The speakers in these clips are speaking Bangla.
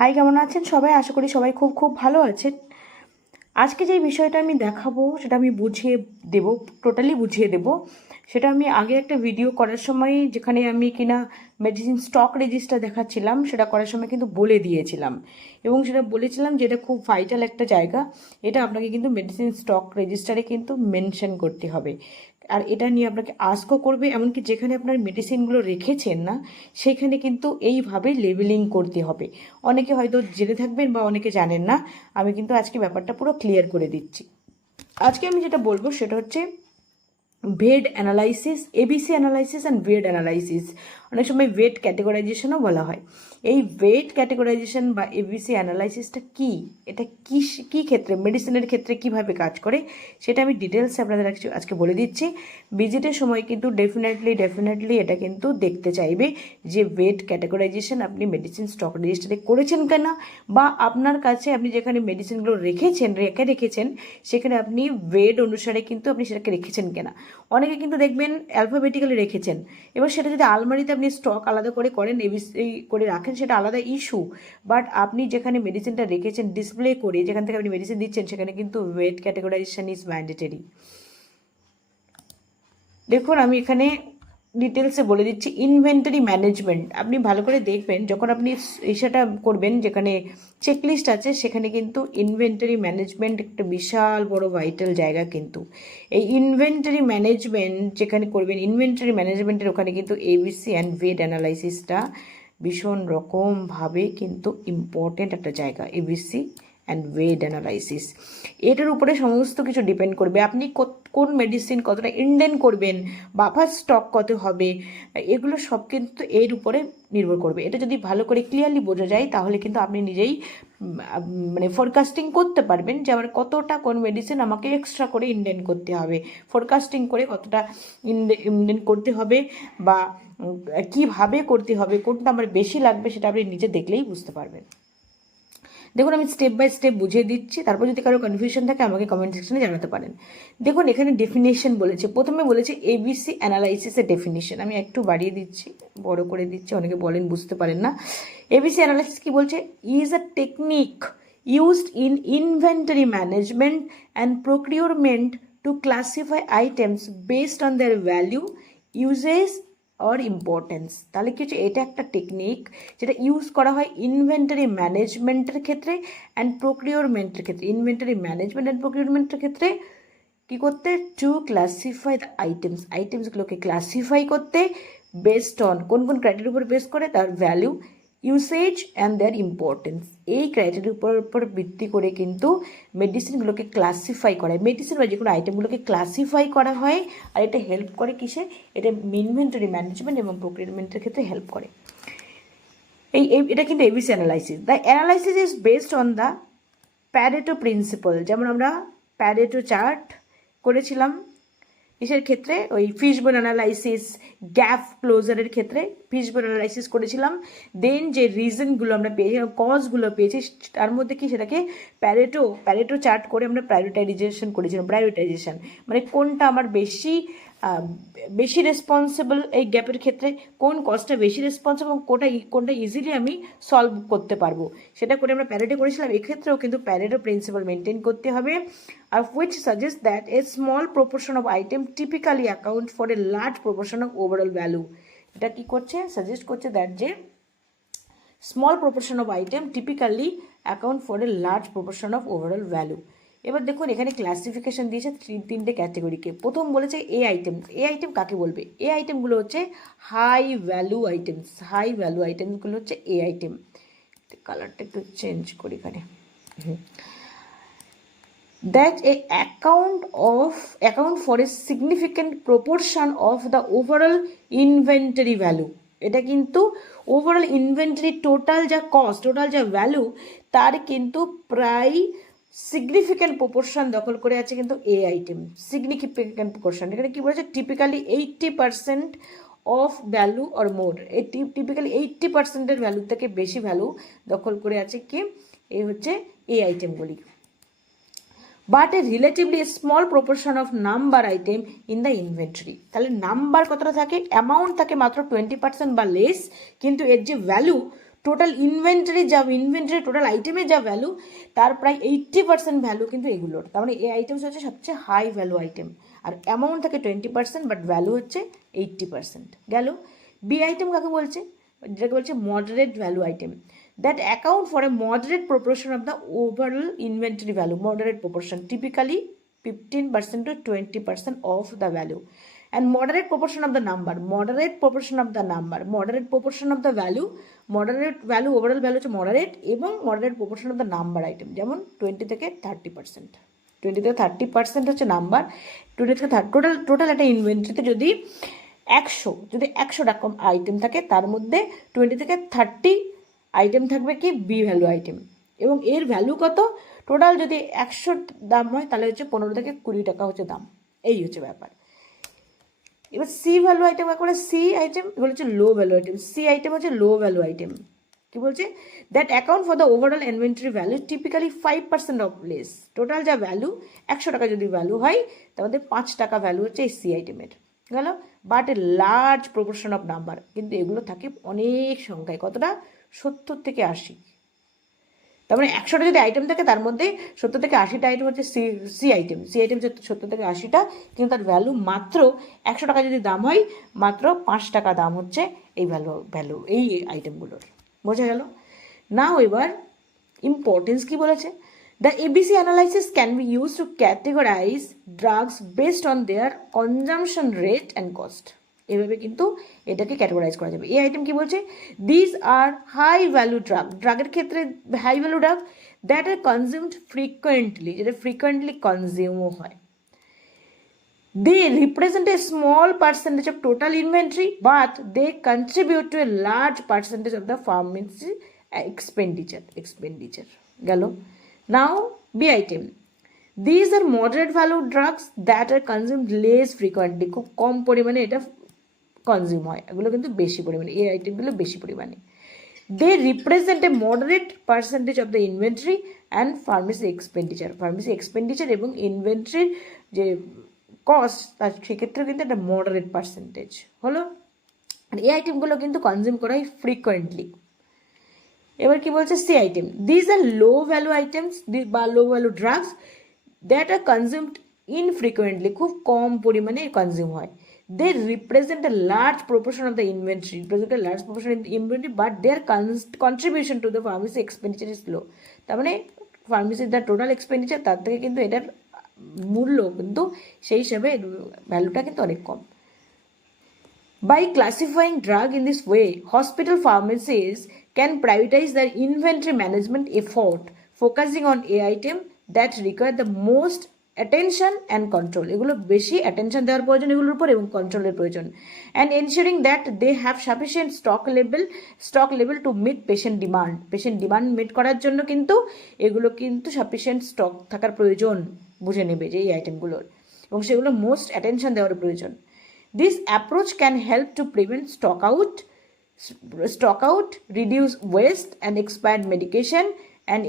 হাই, কেমন আছেন সবাই? আশা করি সবাই খুব খুব ভালো আছেন। আজকে যে বিষয়টা আমি দেখাবো সেটা আমি বুঝিয়ে দেব, টোটালি বুঝিয়ে দেব। সেটা আমি আগে একটা ভিডিও করার সময়, যেখানে আমি কিনা মেডিসিন স্টক রেজিস্টার দেখাচ্ছিলাম, সেটা করার সময় কিন্তু বলে দিয়েছিলাম এবং সেটা বলেছিলাম যে এটা খুব ভাইটাল একটা জায়গা। এটা আপনাকে কিন্তু মেডিসিন স্টক রেজিস্টারে কিন্তু মেনশন করতে হবে। আর এটা নিয়ে আপনাকে আস্কও করবে, এমনকি যেখানে আপনার মেডিসিনগুলো রেখেছেন না সেখানে কিন্তু এইভাবে লেবেলিং করতে হবে। অনেকে হয়তো জেনে থাকবেন বা অনেকে জানেন না। আমি কিন্তু আজকে ব্যাপারটা পুরো ক্লিয়ার করে দিচ্ছি। আজকে আমি যেটা বলবো সেটা হচ্ছে VED analysis, ABC analysis and VED analysis. অনেক সময় ভেড ক্যাটেগরাইজেশনও বলা হয়। এই ভেড ক্যাটেগরাইজেশন বা এবিসি অ্যানালাইসিসটা কী, এটা কী ক্ষেত্রে, মেডিসিনের ক্ষেত্রে কিভাবে কাজ করে, সেটা আমি ডিটেলসে আপনাদের আজকে বলে দিচ্ছি। ভিজিটের সময় কিন্তু ডেফিনেটলি এটা কিন্তু দেখতে চাইবে যে ভেড ক্যাটেগরাইজেশন আপনি মেডিসিন স্টক রেজিস্টারে করেছেন কেন, বা আপনার কাছে আপনি যেখানে মেডিসিনগুলো রেখেছেন সেখানে আপনি ভেড অনুসারে কিন্তু আপনি সেটাকে রেখেছেন কেনা। অনেকে কিন্তু দেখবেন অ্যালফাবেটিক্যালি রেখেছেন, এবার সেটা যদি আলমারিতে আপনি স্টক আলাদা করে করেন, এবিসি করে রাখেন, সেটা আলাদা ইস্যু। বাট আপনি যেখানে মেডিসিনটা রেখেছেন ডিসপ্লে করে, যেখান থেকে আপনি মেডিসিন দিচ্ছেন, সেখানে কিন্তু ওয়েট ক্যাটেগরাইজেশন ইজ ম্যান্ডেটরি। দেখুন, আমি এখানে ডিটেলসে বলে দিচ্ছি। ইনভেন্টরি ম্যানেজমেন্ট আপনি ভালো করে দেখবেন, যখন আপনি সেটা করবেন যেখানে চেকলিস্ট আছে, সেখানে কিন্তু ইনভেন্টরি ম্যানেজমেন্ট একটা বিশাল বড় ভাইটাল জায়গা। কিন্তু এই ইনভেন্টরি ম্যানেজমেন্ট যেখানে করবেন, ইনভেন্টরি ম্যানেজমেন্টের ওখানে কিন্তু এবিসি অ্যান্ড ভেড অ্যানালাইসিসটা ভীষণ রকমভাবে কিন্তু ইম্পর্টেন্ট একটা জায়গা। এবিসি অ্যান্ড ওয়েড অ্যানালাইসিস, এটার উপরে সমস্ত কিছু ডিপেন্ড করবে। আপনি কোন মেডিসিন কতটা ইনডেন করবেন, বাফার স্টক কত হবে, এগুলো সব কিন্তু এর উপরে নির্ভর করবে। এটা যদি ভালো করে ক্লিয়ারলি বোঝা যায়, তাহলে কিন্তু আপনি নিজেই মানে ফোরকাস্টিং করতে পারবেন যে আমার কতটা কোন মেডিসিন আমাকে এক্সট্রা করে ইনডেন করতে হবে, ফোরকাস্টিং করে কতটা ইনডেন করতে হবে, বা কীভাবে করতে হবে, কোনটা আমার বেশি লাগবে, সেটা আপনি নিজে দেখলেই বুঝতে পারবেন। দেখুন, আমি স্টেপ বাই স্টেপ বুঝিয়ে দিচ্ছি, তারপর যদি কারো কনফিউশন থাকে আমাকে কমেন্ট সেকশনে জানাতে পারেন। দেখুন, এখানে ডেফিনেশন বলেছে, প্রথমে বলেছে এবিসি অ্যানালাইসিসের ডেফিনেশন। আমি একটু বাড়িয়ে দিচ্ছি, বড় করে দিচ্ছি, অনেকে বলেন বুঝতে পারেন না। এবিসি অ্যানালাইসিস কি বলছে? Is a technique used in inventory management and procurement to classify items based on their value, usage or importance। তাহলে কি হচ্ছে, এটা একটা টেকনিক যেটা ইউজ করা হয় ইনভেন্টারি ম্যানেজমেন্টের ক্ষেত্রে অ্যান্ড প্রকিউরমেন্টের ক্ষেত্রে। ইনভেন্টারি ম্যানেজমেন্ট অ্যান্ড প্রকিউরমেন্টের ক্ষেত্রে কি করতে? টু ক্লাসিফাই দ্য আইটেমসগুলোকে ক্লাসিফাই করতে বেসড অন কোন কোন ক্রাইটেরিয়ার উপর বেস করে, তার value, usage and their importance. এই ক্রাইটেরিয়ার উপর ভিত্তি করে কিন্তু মেডিসিনগুলোকে ক্লাসিফাই করা হয়, মেডিসিন বা যে কোনো আইটেমগুলোকে ক্লাসিফাই করা হয়। আর এটা হেল্প করে কিসে? এটা ইনভেন্টরি ম্যানেজমেন্ট এবং প্রকিউরমেন্টের ক্ষেত্রে হেল্প করে। এটা কিন্তু ABC analysis. The analysis is based on the Pareto principal. যেমন আমরা প্যারেটো চার্ট করেছিলাম কিসের ক্ষেত্রে? ওই ফিশবোন অ্যানালাইসিস, গ্যাপ ক্লোজারের ক্ষেত্রে ফিশবোন অ্যানালাইসিস করেছিলাম। দেন যে রিজনগুলো আমরা পেয়েছিলাম, কজগুলো পেয়েছি, তার মধ্যে কি সেটাকে প্যারেটো চার্ট করে আমরা প্রায়োরিটাইজেশন মানে কোনটা আমার বেশি রেসপন্সিবল, এই গ্যাপের ক্ষেত্রে কোন কজটা বেশি রেসপন্সিবল এবং কোনটা ইজিলি আমি সলভ করতে পারবো, সেটা করে আমরা প্যারেটো করেছিলাম। এক্ষেত্রেও কিন্তু প্যারেটো প্রিন্সিপাল মেনটেন করতে হবে। আর which suggests that a small proportion of item typically account for a large proportion of overall value। এটা কি করছে? সাজেস্ট করছে দ্যাট যে small proportion of item typically account for a large proportion of overall value. এবার দেখুন, এখানে ক্লাসিফিকেশন দিয়েছে তিনটে ক্যাটেগরিকে। প্রথম বলেছে এ আইটেম কাকে বলবে? এ আইটেমগুলো হচ্ছে হাই ভ্যালু আইটেমসগুলো হচ্ছে এ আইটেম। কালারটা একটু চেঞ্জ করি এখানে। That account for a significant proportion of the overall inventory value। এটা কিন্তু ওভারঅল ইনভেন্টরি টোটাল যা কস্ট, টোটাল যা ভ্যালু, তার কিন্তু প্রায় সিগনিফিক্যান্ট প্রপোর্শন দখল করে আছে কিন্তু এ আইটেম। সিগনিফিক্যান্ট প্রপোর্শন এখানে কী বলেছে? Typically 80% of value or more. এই টিপিক্যালি 80%-এর ভ্যালু থেকে বেশি ভ্যালু দখল করে আছে কি? এই হচ্ছে এ আইটেমগুলি। But a relatively small proportion of number item in the inventory. তাহলে নাম্বার কতটা থাকে? অ্যামাউন্ট থাকে মাত্র 20% বা লেস, কিন্তু এর যে ভ্যালু টোটাল ইনভেন্টরি টোটাল আইটেমের যা ভ্যালু তার প্রায় 80% ভ্যালু কিন্তু এগুলোর। তার মানে এই আইটেমস হচ্ছে সবচেয়ে হাই ভ্যালু আইটেম, আর অ্যামাউন্ট থাকে 20%, বাট ভ্যালু হচ্ছে 80%। গেল। বি আইটেম কাকে বলছে? যেটাকে বলছে moderate value item, that account for a moderate proportion of the overall inventory value. Moderate proportion typically 15% to 20% of the value, and moderate proportion of the number, moderate proportion of the value, moderate value overall value হচ্ছে moderate, এবং moderate proportion of the number item, যেমন 20 থেকে 30%, 20 থেকে 30% হচ্ছে নাম্বার, 20 থেকে 30 টোটাল একটা ইনভেন্টরিতে যদি 100 টাকা আইটেম থাকে তার মধ্যে 20 থেকে 30 আইটেম থাকবে কি বি ভ্যালু আইটেম, এবং এর ভ্যালু কত? টোটাল যদি 100 দাম হয় তাহলে হচ্ছে 15 থেকে 20 টাকা হচ্ছে দাম। এই হচ্ছে ব্যাপার। এবার সি ভ্যালু আইটেম করে, সি আইটেম এগুলো হচ্ছে লো ভ্যালু আইটেম। সি আইটেম হচ্ছে লো ভ্যালু আইটেম। কি বলছে? That account for the overall inventory value typically 5% of less. Total যা ভ্যালু 100 টাকা যদি ভ্যালু হয় তার মধ্যে 5 টাকা ভ্যালু হচ্ছে এই সি আইটেমের। গেল। But a large proportion of number, কিন্তু এগুলো থাকে অনেক সংখ্যায়, কতটা? 70 থেকে 80। তার মানে 100টা যদি আইটেম থাকে তার মধ্যে 70 থেকে 80টা আইটেম হচ্ছে সি আইটেম। সি আইটেম 70 থেকে 80টা, কিন্তু তার ভ্যালু মাত্র 100 টাকা যদি দাম হয় মাত্র 5 টাকা দাম হচ্ছে এই ভ্যালু এই আইটেমগুলোর। বোঝা গেল? নাও এবার ইম্পর্টেন্স কি বলেছে? The ABC analysis can be use to categorise drugs based on their consumption rate and cost. এভাবে কিন্তু এটাকে ক্যাটেগরাইজ করা যাবে। এই আইটেম কি বলছে? These are high value drug, ড্রাগের ক্ষেত্রে high value drug that are consumed frequently, যেটা ফ্রিকোয়েন্টলি কনজিউমও হয়। They represent a small percentage of total inventory, but they contribute to a large percentage of the pharmacy expenditure. Galo. Now, B item. These are moderate value drugs that are consumed less frequently. খুব কম পরিমাণে এটা কনজিউম হয়, এগুলো কিন্তু বেশি পরিমাণে, এই আইটেমগুলো বেশি পরিমাণে। They represent a moderate percentage of the inventory and pharmacy expenditure এবং ইনভেন্টরির যে কস্ট তার সেক্ষেত্রেও কিন্তু একটা মডারেট পার্সেন্টেজ হলো। আর এই আইটেমগুলো কিন্তু কনজিউম করা হয় ফ্রিকোয়েন্টলি। এবার কি বলছে? C item. These are low value items বা low value drugs that are consumed infrequently, খুব কম পরিমাণে কনজিউম হয়। They represent a large proportion of the inventory, but their contribution to the pharmacy expenditure is low. তার মানে ফার্মেসির দ্য টোটাল এক্সপেন্ডিচার তার থেকে কিন্তু এটার মূল্য কিন্তু সেই হিসাবে ভ্যালুটা কিন্তু অনেক কম। By classifying drug in this way, hospital pharmacies can prioritize their inventory management effort, focusing on a item that require the most attention and control. এগুলো বেশি অ্যাটেনশন দেওয়ার প্রয়োজন এগুলোর উপর, এবং কন্ট্রোলের প্রয়োজন। and ensuring that they have sufficient stock level to meet patient demand meet করার জন্য কিন্তু এগুলো কিন্তু সাফিসিয়েন্ট স্টক থাকার প্রয়োজন বুঝে নেবে যে এই আইটেমগুলোর, এবং সেগুলো মোস্ট অ্যাটেনশন দেওয়ার প্রয়োজন। This approach can help to prevent stock out, reduce waste and expired medication, and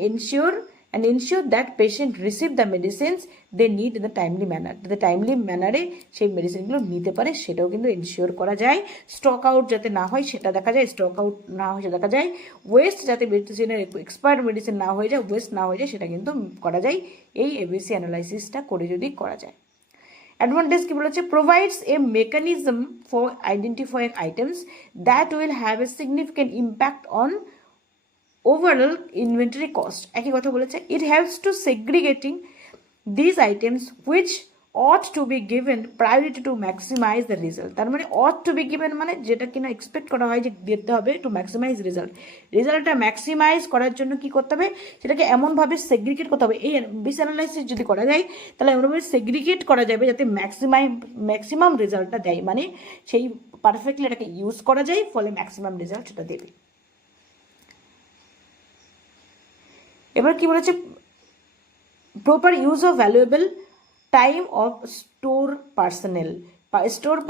ensure that patients receive the medicines they need in the timely manner. The timely manner সেই মেডিসিনগুলো নিতে পারে সেটাও কিন্তু এনশিওর করা যায়। স্টক আউট যাতে না হয় সেটা দেখা যায়, স্টক আউট না হয় সেটা দেখা যায়, ওয়েস্ট যাতে মেডিসিনের এক্সপায়ার্ড মেডিসিন না হয়ে যায়, ওয়েস্ট না হয়ে যায়, সেটা কিন্তু করা যায় এই এবিসি অ্যানালাইসিসটা করে যদি করা যায়। অ্যাডভান্টেজ কি বলেছে? Provides a mechanism for identifying items that will have a significant impact on overall inventory cost. একই কথা বলেছে। It helps to segregating these items which ought to be given priority to maximize the result. তার মানে ought to be given মানে যেটা কিনা এক্সপেক্ট করা হয় যে দিতে হবে টু ম্যাক্সিমাইজ রেজাল্টটা ম্যাক্সিমাইজ করার জন্য কি করতে হবে? সেটাকে এমনভাবে সেগ্রিগেট করতে হবে। এই বিস অ্যানালাইসিস যদি করা যায় তাহলে এমনভাবে সেগ্রিগেট করা যাবে যাতে ম্যাক্সিমাম রেজাল্টটা দেয়, মানে সেই পারফেক্টলি এটাকে ইউজ করা যায়, ফলে ম্যাক্সিমাম রেজাল্ট সেটা দেবে। এবার কি বলেছে? Proper use of valuable time of store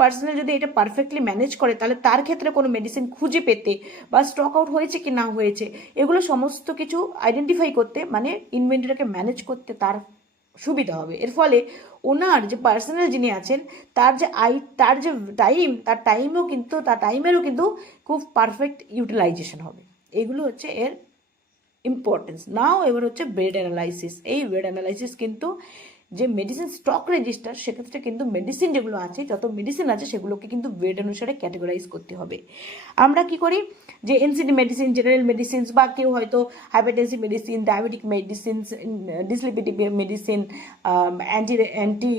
personnel যদি এটা পারফেক্টলি ম্যানেজ করে তাহলে তার ক্ষেত্রে কোনো মেডিসিন খুঁজে পেতে বা স্টক আউট হয়েছে কি না হয়েছে এগুলো সমস্ত কিছু আইডেন্টিফাই করতে, মানে ইনভেন্টরিটাকে ম্যানেজ করতে তার সুবিধা হবে। এর ফলে ওনার যে পার্সোনাল যিনি আছেন তার যে টাইমেরও কিন্তু খুব পারফেক্ট ইউটিলাইজেশন হবে। এগুলো হচ্ছে এর ইম্পর্টেন্স। নাও এবার হচ্ছে ওয়েট অ্যানালাইসিস। এই ওয়েট অ্যানালাইসিস কিন্তু যে মেডিসিন স্টক রেজিস্টার, সেক্ষেত্রে কিন্তু মেডিসিন যেগুলো আছে, যত মেডিসিন আছে সেগুলোকে কিন্তু ওয়েট অনুসারে ক্যাটেগরাইজ করতে হবে। আমরা কি করি যে এনসিডি মেডিসিন, জেনারেল মেডিসিনস, বা কেউ হয়তো hypertensive medicine, diabetic medicines, dyslipidic medicine, anti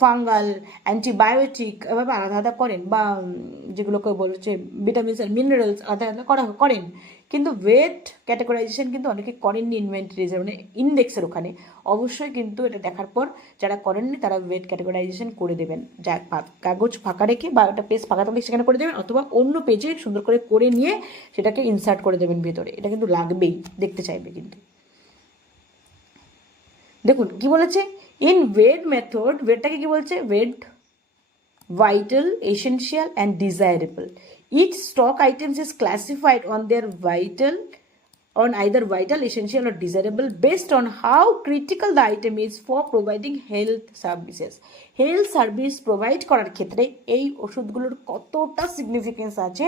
fungal, antibiotic এভাবে আলাদা আলাদা করেন, বা যেগুলোকে বলছে ভিটামিনস আর মিনারেলস আলাদা আলাদা করেন। কিন্তু ওয়েট ক্যাটেগরাইজেশন কিন্তু অনেকে করেননি ইনভেন্টরিজের, মানে ইন্ডেক্সের ওখানে। অবশ্যই কিন্তু এটা দেখার পর যারা করেননি তারা ওয়েট ক্যাটেগরাইজেশন করে দেবেন, যা কাগজ ফাঁকা রেখে বা একটা পেজ ফাঁকা থাকলে সেখানে করে দেবেন, অথবা অন্য পেজে সুন্দর করে নিয়ে সেটাকে ইনসার্ট করে দেবেন ভেতরে। এটা কিন্তু লাগবেই, দেখতে চাইবে কিন্তু। দেখুন কি বলেছে, ইন ওয়েট মেথড, ওয়েটটাকে কি বলছে, wait vital, essential and desirable. Each stock items is classified on their vital, on either vital, essential or desirable based on how critical the item is for providing health services. Health service provide করার ক্ষেত্রে এই ওষুধগুলোর কতটা সিগনিফিকেন্স আছে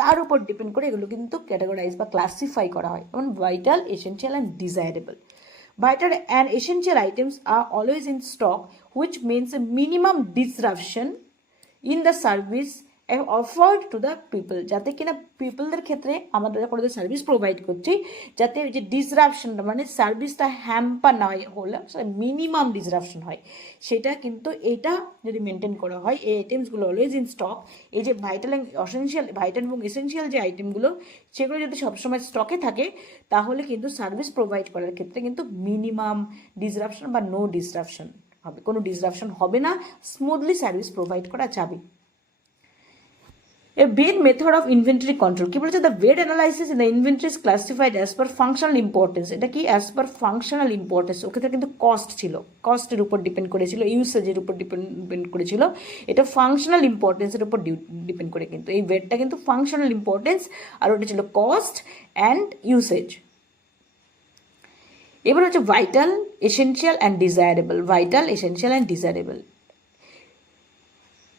তার উপর ডিপেন্ড করে এগুলো কিন্তু ক্যাটাগরাইজ বা ক্লাসিফাই করা হয়, যেমন vital, essential and desirable. Vital and essential items are always in stock, which means a minimum disruption in the service offered to the people, যাতে কিনা পিপলদের ক্ষেত্রে আমাদের যখন ওদের সার্ভিস প্রোভাইড করছি, যাতে ওই যে ডিসরাপশনটা, মানে সার্ভিসটা হ্যাম্পার না হলে মিনিমাম ডিসরাপশন হয়, সেটা কিন্তু এটা যদি মেনটেন করা হয়, এই আইটেমসগুলো অলওয়েজ ইন স্টক, এই যে ভাইটাল এবং এসেনশিয়াল যে আইটেমগুলো, সেগুলো যদি সবসময় স্টকে থাকে, তাহলে কিন্তু সার্ভিস প্রোভাইড করার ক্ষেত্রে কিন্তু মিনিমাম ডিসরাপশন বা নো ডিসরাপশন হবে, কোনো ডিসরাপশন হবে না, স্মুথলি সার্ভিস প্রোভাইড করা যাবে। A weight method of inventory control কি বলেছে, the weight analysis in the inventory is classified as per functional importance। এটা কি as per functional importance, ওখানে কিন্তু কস্ট ছিল, কস্টের উপর ডিপেন্ড করেছিল, ইউসেজের উপর ডিপেন্ড করেছিল, এটা ফাংশনাল ইম্পর্টেন্সের উপর ডিপেন্ড করে। কিন্তু এই ওয়েটটা কিন্তু ফাংশনাল ইম্পর্টেন্স, আর ওটা ছিল কস্ট অ্যান্ড ইউসেজ। এবার হচ্ছে vital, essential and desirable. Vital, essential and desirable,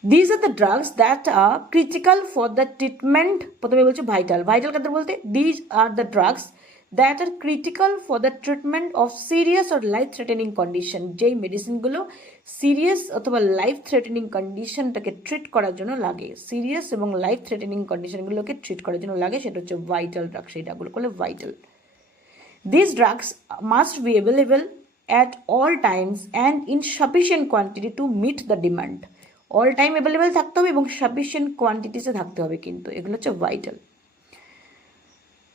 these are the drugs that are critical for the treatment। প্রথমে বলছে ভাইটাল, ভাইটাল কাদের বলতে, these are the drugs that are critical for the treatment of serious or life threatening condition। যেই মেডিসিনগুলো সিরিয়াস অথবা লাইফ থ্রেটেনিং কন্ডিশনটাকে ট্রিট করার জন্য লাগে, সিরিয়াস এবং লাইফ থ্রেটেনিং কন্ডিশনগুলোকে ট্রিট করার জন্য লাগে, সেটা হচ্ছে ভাইটাল ড্রাগ, সেই ড্রাগগুলো করলে vital. These drugs must be available at all times and in sufficient quantity to meet the demand। All time available থাকতে হবে এবং সাফিসিয়েন্ট কোয়ান্টিটিসে থাকতে হবে, কিন্তু এগুলো হচ্ছে vital.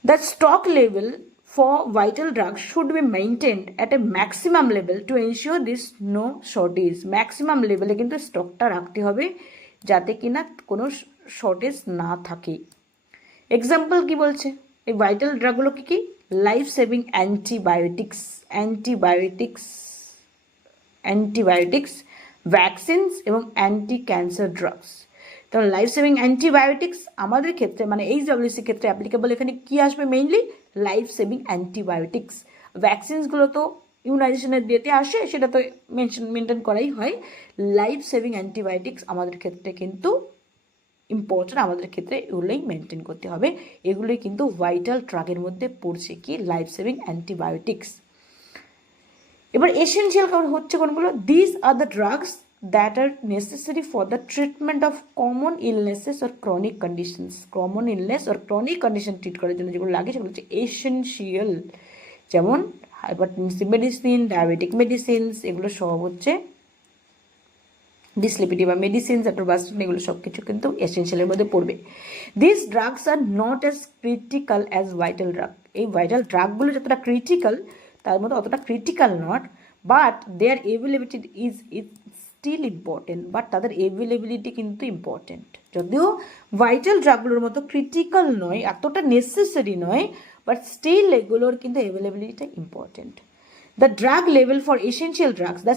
The stock level for vital drug should be maintained at a maximum level to ensure this no shortage. Maximum লেভেলে কিন্তু স্টকটা রাখতে হবে যাতে কিনা কোনো শর্টেজ না থাকে। এক্সাম্পল কি বলছে, এই ভাইটাল ড্রাগগুলো কি কি, লাইফ সেভিং অ্যান্টিবায়োটিক্স, ভ্যাকসিনস এবং অ্যান্টি ক্যান্সার ড্রাগস। তাহলে লাইফ সেভিং অ্যান্টিবায়োটিক্স আমাদের ক্ষেত্রে, মানে এইচডব্লিউসির ক্ষেত্রে অ্যাপ্লিকেবল, এখানে কি আসবে মেইনলি লাইফ সেভিং অ্যান্টিবায়োটিক্স। ভ্যাকসিনসগুলো তো ইমিউনাইজেশনের দিয়েতে আসে, সেটা তো মেনটেন করাই হয়। লাইফ সেভিং অ্যান্টিবায়োটিক্স আমাদের ক্ষেত্রে কিন্তু ইম্পর্টেন্ট, আমাদের ক্ষেত্রে এগুলোই মেনটেন করতে হবে, এগুলোই কিন্তু ভাইটাল ড্রাগের মধ্যে পড়ছে, কি লাইফ সেভিং অ্যান্টিবায়োটিক্স। এবার এসেনশিয়াল হচ্ছে কোনগুলো, this are the drugs that R necessary for the treatment of common illnesses or chronic conditions. Common illness or chronic condition treat করার জন্য যেগুলো লাগে সেগুলো হচ্ছে এসেনশিয়াল, যেমন হাইপারটেনসিভ মেডিসিন, ডায়াবেটিক মেডিসিনস, এগুলো সব হচ্ছে ডিসলিপিডিয়া মেডিসিনস, অ্যাটোবাস্টিন, এগুলো সব কিছু কিন্তু এসেনশিয়ালের মধ্যে পড়বে। This drugs are not as critical as vital drug. এই ভাইটাল ড্রাগগুলো যতটা ক্রিটিক্যাল তার মধ্যে অতটা critical not, but their availability is still important, but তাদের এভেলেবিলিটি কিন্তু ইম্পর্টেন্ট। যদিও ভাইটাল ড্রাগগুলোর মতো ক্রিটিক্যাল নয়, এতটা নেসেসারি নয়, বাট স্টিল এগুলোর কিন্তু এভেলেবিলিটিটা important. The drug level for essential drugs, the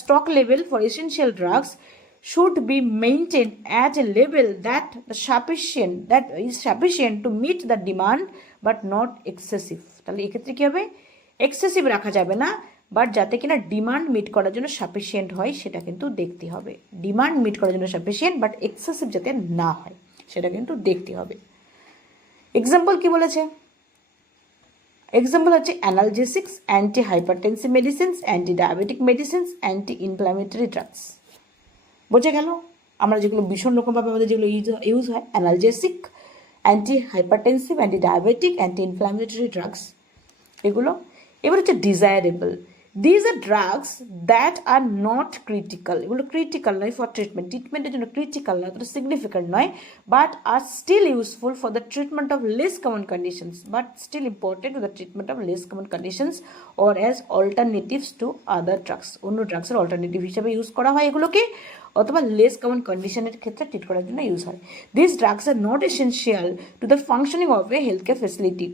stock level for essential drugs should be maintained at a level that is sufficient to meet the demand but not excessive। তাহলে এক্ষেত্রে কি হবে, এক্সেসিভ রাখা যাবে না, বাট যাতে কিনা ডিমান্ড মিট করার জন্য সাফিসিয়েন্ট হয় সেটা কিন্তু দেখতে হবে। ডিমান্ড মিট করার জন্য সাফিসিয়েন্ট, বাট এক্সেসিভ যাতে না হয় সেটা কিন্তু দেখতে হবে। এক্সাম্পল কি বলেছে? এক্সাম্পল হচ্ছে analgesics, anti hypertensive medicines, anti diabetic medicines, anti inflammatory drugs. বোঝা গেল? আমরা যেগুলো ভীষণ রকমভাবে আমাদের যেগুলো ইউজ হয়, analgesic, anti hypertensive, anti diabetic, anti inflammatory drugs, এগুলো। এবার হচ্ছে desirable. These are drugs that are not critical, এগুলো ক্রিটিক্যাল নয় ফর ট্রিটমেন্টের জন্য ক্রিটিক্যাল নয়, অতটা সিগনিফিক্যান্ট নয়, but are still useful for the treatment of less common conditions, but still important for the treatment of less common conditions or as alternatives to other drugs, অন্য ড্রাগসের অল্টারনেটিভ হিসেবে ইউজ করা হয় এগুলোকে, অথবা লেস কমন কন্ডিশনের ক্ষেত্রে ট্রিট করার জন্য ইউজ হয়। This drugs are not essential to the functioning of a health care facility,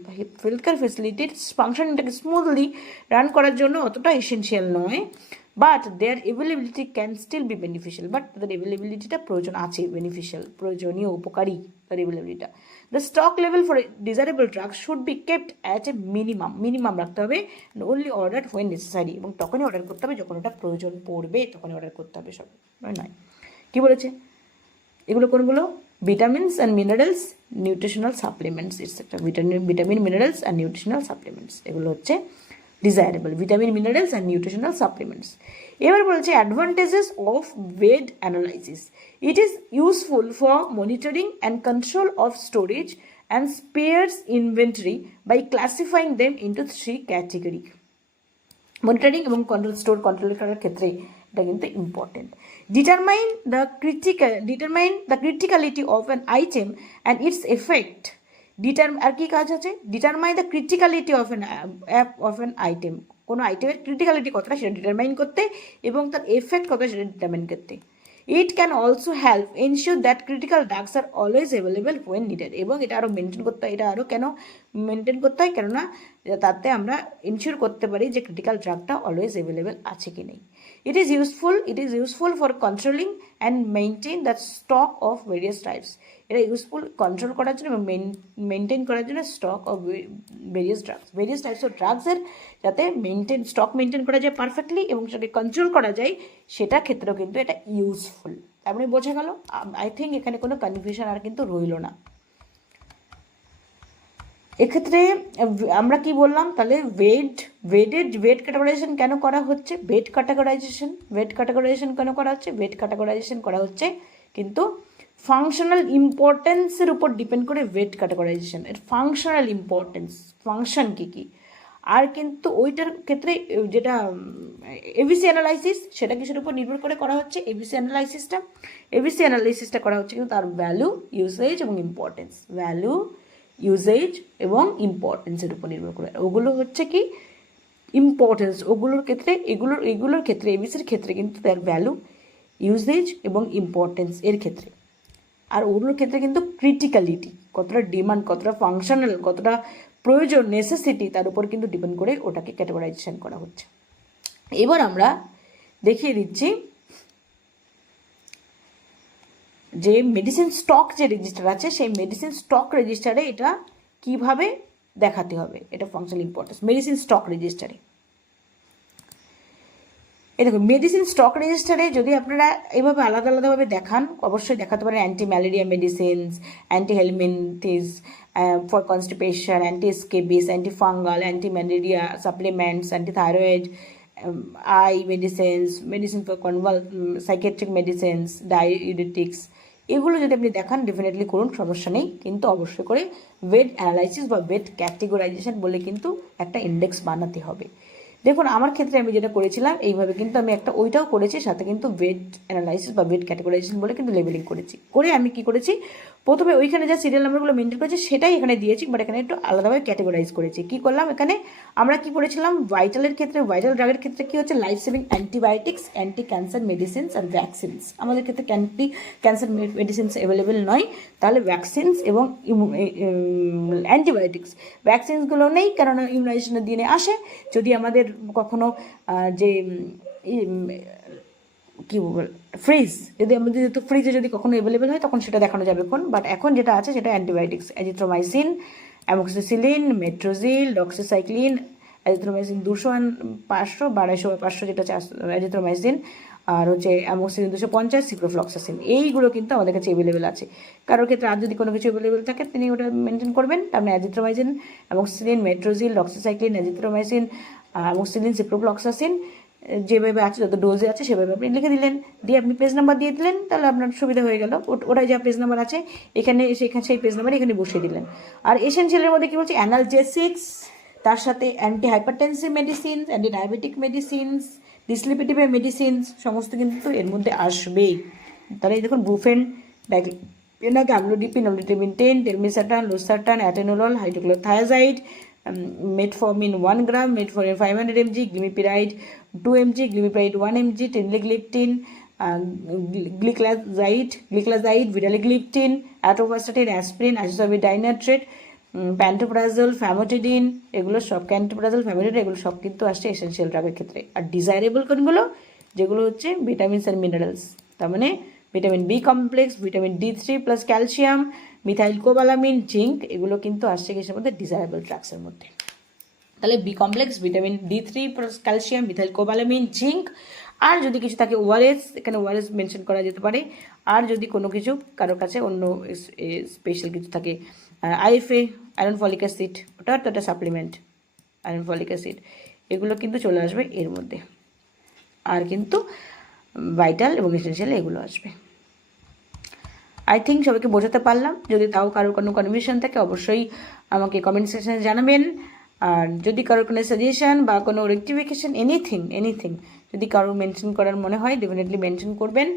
health care ফেসিলিটির ফাংশনিংটাকে স্মুথলি রান করার জন্য অতটা এসেন্সিয়াল নয়, but their availability can still be beneficial, but তাদের এভেলেবিলিটিটা প্রয়োজন আছে, বেনিফিশিয়াল, প্রয়োজনীয়, উপকারী তার এভেলেবিলিটিটা। The stock level for desirable drugs should be kept at a minimum রাখতে হবে, ওনলি অর্ডার হোয়েন নেসেসারি, এবং তখনই অর্ডার করতে হবে যখন ওটা প্রয়োজন পড়বে, তখনই অর্ডার করতে হবে, সব নয়। কী বলেছে এগুলো? কোনগুলো? Vitamins and minerals, nutritional supplements etcetera, vitamin minerals and nutritional supplements, এগুলো হচ্ছে desirable, vitamin minerals and nutritional supplements. এবার বলছে advantages of VED analysis. It is useful for monitoring and control of storage and spares inventory by classifying them into 3 category. Monitoring এবং কন্ট্রোল করার ক্ষেত্রে এটা কিন্তু important. Determine the criticality of an item and its effect. আর কি কাজ আছে? Determine the criticality of an item, কোনো আইটেমের ক্রিটিক্যালিটি কতটা সেটা ডিটারমাইন করতে, এবং তার এফেক্ট কতটা সেটা ডিটারমাইন করতে। It can also help ensure that critical drugs are always available when needed, এবং এটা আরও মেনটেন করতে হয়। এটা আরও কেন মেনটেন করতে হয়? কেননা তাতে আমরা এনশিওর করতে পারি যে ক্রিটিক্যাল ড্রাগটা অলওয়েজ অ্যাভেলেবেল আছে কি নেই। It is useful for controlling and maintain the stock of various types. এটা ইউজফুল কন্ট্রোল করার জন্য এবং মেনটেন করার জন্য stock of various types of ড্রাগসের যাতে স্টক মেনটেন করা যায় পারফেক্টলি এবং সেটাকে কন্ট্রোল করা যায়, সেটা ক্ষেত্রেও কিন্তু এটা ইউজফুল। তার মানে বোঝা গেল? আই থিঙ্ক এখানে কোনো কনফিউশন আর কিন্তু রইল না। এক্ষেত্রে আমরা কি বললাম তাহলে? ওয়েট ক্যাটাগরাইজেশন কেন করা হচ্ছে? ওয়েট ক্যাটাগরাইজেশন কেন করা হচ্ছে? ওয়েট ক্যাটাগরাইজেশন করা হচ্ছে কিন্তু ফাংশনাল ইম্পর্টেন্সের উপর ডিপেন্ড করে ওয়েট ক্যাটাগরাইজেশন, এর ফাংশনাল ইম্পর্টেন্স, ফাংশন কী। আর কিন্তু ওইটার ক্ষেত্রে যেটা এবিসি অ্যানালাইসিস, সেটা কিসের উপর নির্ভর করে করা হচ্ছে? এবিসি অ্যানালাইসিসটা করা হচ্ছে কিন্তু তার ভ্যালু, ইউসেজ এবং ইম্পর্টেন্স, ইউজেজ এবং ইম্পর্টেন্সের উপর নির্ভর করে। ওগুলো হচ্ছে কি ইম্পর্টেন্স, এগুলোর ক্ষেত্রে এবিসির ক্ষেত্রে কিন্তু তার ভ্যালু, ইউজেজ এবং ইম্পর্টেন্স এর ক্ষেত্রে। আর ওগুলোর ক্ষেত্রে কিন্তু ক্রিটিক্যালিটি, কতটা ডিমান্ড, কতটা ফাংশনাল, কতটা প্রয়োজন, নেসেসিটি, তার উপর কিন্তু ডিপেন্ড করে ওটাকে ক্যাটাগরাইজেশন করা হচ্ছে। এবার আমরা দেখিয়ে দিচ্ছি যে মেডিসিন স্টক যে রেজিস্টার আছে, সেই মেডিসিন স্টক রেজিস্টারে এটা কিভাবে দেখাতে হবে, এটা ফাংশনাল ইম্পর্টেন্স মেডিসিন স্টক রেজিস্টারে। এই দেখুন, মেডিসিন স্টক রেজিস্টারে যদি আপনারা এইভাবে আলাদাভাবে দেখান, অবশ্যই দেখাতে পারেন anti malaria medicines, anti helminthic for constipation, anti scabies, anti fungal, anti malaria supplements, anti thyroid, I medicine for psychiatric medicines, diabetics, এগুলো যদি আপনি দেখান ডেফিনেটলি করুন, সমস্যা নেই। কিন্তু অবশ্যই করে ওয়েট অ্যানালাইসিস বা ওয়েট ক্যাটেগরাইজেশন বলে কিন্তু একটা ইন্ডেক্স বানাতে হবে। দেখুন আমার ক্ষেত্রে আমি যেটা করেছিলাম এইভাবে, কিন্তু আমি একটা ওইটাও করেছি, সাথে কিন্তু ওয়েট অ্যানালাইসিস বা ওয়েট ক্যাটেগরাইজেশন বলে কিন্তু লেবেলিং করেছি। করে আমি কি করেছি, প্রথমে ওইখানে যা সিরিয়াল নাম্বারগুলো মেনটেন করেছি সেটাই এখানে দিয়েছি, বাট এখানে একটু আলাদাভাবে ক্যাটেগরাইজ করেছি। কি করলাম এখানে, আমরা কি করেছিলাম, ভাইটাল ড্রাগের ক্ষেত্রে কি হচ্ছে, life saving antibiotics, anti cancer medicines আর ভ্যাকসিনস। আমাদের ক্ষেত্রে ক্যান্সার মেডিসিনস অ্যাভেলেবেল নয়, তাহলে ভ্যাকসিনস এবং অ্যান্টিবায়োটিক্স, ভ্যাকসিনসগুলো নেই কারণ ইমিউনাইজেশনের দিনে আসে। যদি আমাদের কখনো যে কী বল ফ্রিজ, যদি আমাদের যেহেতু ফ্রিজে যদি কখনো অ্যাভেলেবেল হয় তখন সেটা দেখানো যাবে বাট এখন যেটা আছে সেটা antibiotics, azithromycin, amoxicillin, Metrogyl, doxycycline, azithromycin 200, 500, 250, 500 যেটা আছে অ্যাজিথ্রোমাইসিন, আর হচ্ছে অ্যামোক্সিলিন 250, সিপ্রোফ্লক্সাসিন, এইগুলো কিন্তু আমাদের কাছে অ্যাভেলেবেল আছে। কারোর ক্ষেত্রে আর যদি কোনো কিছু অ্যাভেলেবেল থাকে তিনি ওটা মেনটেন করবেন। তারপরে azithromycin, amoxicillin, Metrogyl, doxycycline, azithromycin, amoxicillin, ciprofloxacin যেভাবে আছে, যত ডোজে আছে সেভাবে আপনি লিখে দিলেন, দিয়ে আপনি পেজ নাম্বার দিয়ে দিলেন, তাহলে আপনার সুবিধা হয়ে গেল। ওটাই যা পেজ নাম্বার আছে এখানে সেই পেজ নাম্বার এখানে বসিয়ে দিলেন। আর এসেনশিয়ালের মধ্যে কী বলছে, অ্যানালজেসিক্স, তার সাথে anti hypertensive medicines, anti diabetic medicines, ডিসলিপিটিভের মেডিসিনস সমস্ত কিন্তু এর মধ্যে আসবেই। তাহলে এই দেখুন Brufen, diclofenac, amlodipine, amlodipine 10, telmisartan, losartan, atenolol, hydrochlorothiazide, metformin 1 gram, metformin 500 mg, glimepiride 2 mg, glimepiride 1 mg, teneligliptin, gliclazide, vitagliptin, atorvastatin, aspirin, isoniazid dinitrate, pantoprazole, famotidine, এগুলো সব ক্যান্টোপ্রাজল, ফ্যামোটিডিন এগুলো সব কিন্তু আসছে এসেনশিয়াল ড্রাগের ক্ষেত্রে। আর ডিজায়ারেবল কোনগুলো, যেগুলো হচ্ছে ভিটামিনস অ্যান্ড মিনারেলস, তার মানে vitamin B complex, vitamin D3 plus calcium, methyl cobalamin, zinc, এগুলো কিন্তু আসছে কিসের মধ্যে, ডিজায়ারেবল ড্রাগসের মধ্যে। তাহলে B complex, vitamin D3 plus calcium, methyl cobalamin, zinc, আর যদি কিছু থাকে ওআরএস, এখানে ওআরএস মেনশন করা যেতে পারে। আর যদি কোনো কিছু কারোর কাছে অন্য স্পেশাল কিছু থাকে, আইএফএ, আয়রন ফলিক অ্যাসিড, ওটা একটা সাপ্লিমেন্ট, আয়রন ফলিক অ্যাসিড, এগুলো কিন্তু চলে আসবে এর মধ্যে। আর কিন্তু ভাইটাল এবং এসেনশিয়াল এগুলো আসবে। আই থিঙ্ক সবাইকে বোঝাতে পারলাম। যদি তাও কারোর কোনো কনফিউশন থাকে অবশ্যই আমাকে কমেন্ট সেকশনে জানাবেন। আর যদি কারোর কোনো সাজেশন বা কোনো রেক্টিফিকেশন এনিথিং যদি কারোর মেনশন করার মনে হয় ডেফিনেটলি মেনশন করবেন।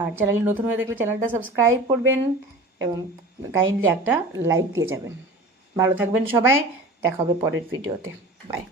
আর চ্যানেলে নতুন হয়ে থাকলে চ্যানেলটা সাবস্ক্রাইব করবেন এবং কাইন্ডলি একটা লাইক দিয়ে যাবেন। ভালো থাকবেন সবাই, দেখা হবে পরের ভিডিওতে। বাই।